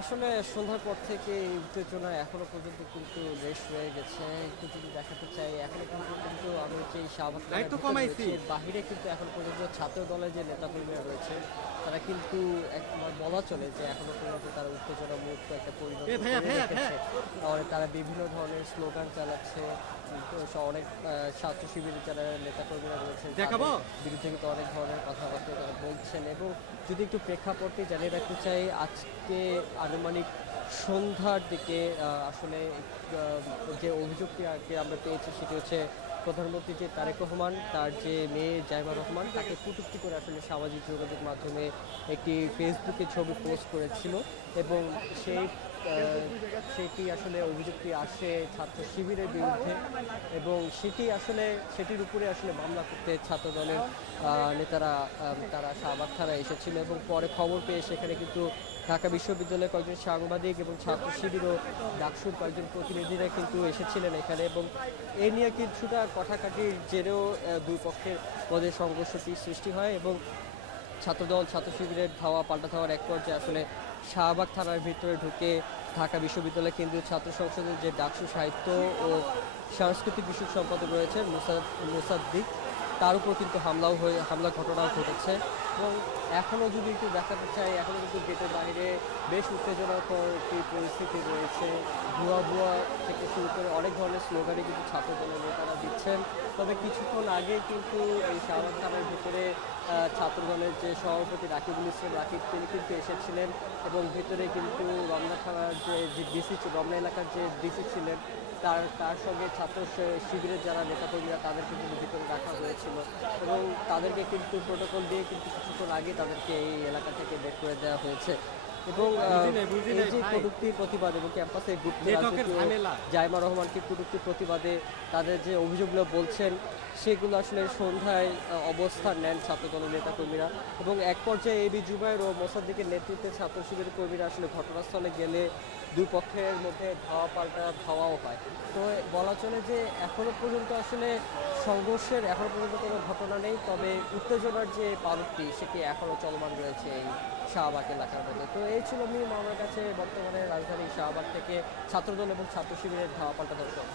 আসলে সন্ধ্যার পর থেকে এই উত্তেজনা এখনো পর্যন্ত কিন্তু রেশ রয়ে গেছে। একটু যদি দেখাতে চাই এখনো কিন্তু আমি যে শাহবাগ লাইট থানার তো ভিতরে কমাইছি। রয়েছে এর বাহিরে কিন্তু এখন পর্যন্ত ছাত্র দলের যে নেতাকর্মীরা রয়েছে তারা কিন্তু বলা চলে যে এখনো পর্যন্ত তারা উত্তেজনা মুক্ত একটা পরিণত এ ভাইয়া করে ভাইয়া ভাইয়া রেখেছে। তাহলে তারা বিভিন্ন ধরনের স্লোগান চালাচ্ছে। অনেক ছাত্র শিবিরের যারা নেতাকর্মীরা রয়েছেন দেখাবো। তাদের বিরুদ্ধে কিন্তু অনেক ধরনের কথাবার্তা তারা বলছেন। এবং যদি একটু প্রেক্ষাপটে জানিয়ে রাখতে চাই, আজকে আনুমানিক সন্ধ্যার দিকে আসলে যে অভিযোগটি আর কি আমরা পেয়েছি সেটি হচ্ছে প্রধানমন্ত্রী যে তারেক রহমান তার যে মেয়ে জাইমা রহমান তাকে কটূক্তি করে আসলে সামাজিক যোগাযোগ মাধ্যমে একটি ফেসবুকে ছবি পোস্ট করেছিল। এবং সেই সেটি আসলে অভিযোগটি আসে ছাত্র শিবিরের বিরুদ্ধে এবং সেটির উপরে আসলে মামলা করতে ছাত্র দলের নেতারা তারা শাহবাগ থানায় এসেছিল। এবং পরে খবর পেয়ে সেখানে কিন্তু ঢাকা বিশ্ববিদ্যালয়ের কয়েকজন সাংবাদিক এবং ছাত্র শিবির ও ডাকসুর কয়েকজন প্রতিনিধিরা কিন্তু এসেছিলেন এখানে। এবং এ নিয়ে কিছুটা কথাকাটির জেরেও দুই পক্ষের মধ্যে সংঘর্ষটি সৃষ্টি হয় এবং ছাত্রদল ছাত্র শিবিরের পাল্টা ধাওয়ার এক পর্যায়ে আসলে শাহবাগ থানার ভিতরে ঢুকে ঢাকা বিশ্ববিদ্যালয় কেন্দ্রীয় ছাত্র সংসদের যে ডাকসু সাহিত্য ও সাংস্কৃতিক বিষয়ক সম্পাদক রয়েছেন মুসাদ্দিক, তার উপর কিন্তু হামলা ঘটনাও ঘটেছে। এবং এখনও যদি একটু দেখাতে চাই এখনও কিন্তু গেটের বাইরে বেশ উত্তেজনাকর একটি পরিস্থিতি রয়েছে। ভুয়া থেকে শুরু করে অনেক ধরনের স্লোগানই কিন্তু ছাত্র দলের নেতারা দিচ্ছেন। তবে কিছুক্ষণ আগে কিন্তু এই শাহবাগ থানার ভিতরে ছাত্র দলের যে সভাপতি রাকিবুল ইসলাম রাকিব তিনি কিন্তু এসেছিলেন এবং ভিতরে কিন্তু রমনা থানার যে ডিসি রমনা এলাকার যে ডিসি ছিলেন তার সঙ্গে ছাত্র শিবিরের যারা নেতাকর্মীরা তাদেরকে কিন্তু ভিতরে রাখা হয়েছিল এবং তাদেরকে কিন্তু প্রোটোকল দিয়ে কিন্তু কিছুক্ষণ আগে তাদেরকে এই এলাকা থেকে বের করে দেওয়া হয়েছে। এবং এই যে কটূক্তির প্রতিবাদ এবং ক্যাম্পাসে জাইমা রহমানকে কটূক্তির প্রতিবাদে তাদের যে অভিযোগগুলো বলছেন সেগুলো আসলে সন্ধ্যায় অবস্থান নেন ছাত্রদলের নেতাকর্মীরা। এবং এক পর্যায়ে এবি জুবায়ের ও মোসাদ্দিকের নেতৃত্বে ছাত্র শিবিরের কর্মীরা আসলে ঘটনাস্থলে গেলে দুই পক্ষের মধ্যে ধাওয়াও হয়। তো বলা চলে যে এখনো পর্যন্ত আসলে সংঘর্ষের কোনো ঘটনা নেই, তবে উত্তেজনার যে পারদটি সেটি এখনও চলমান রয়েছে এই শাহবাগ এলাকার মধ্যে। তো এই ছিল আমার কাছে বর্তমানে রাজধানী শাহবাগ থেকে ছাত্রদল এবং ছাত্র শিবিরের ধাওয়া পাল্টা দর্শক।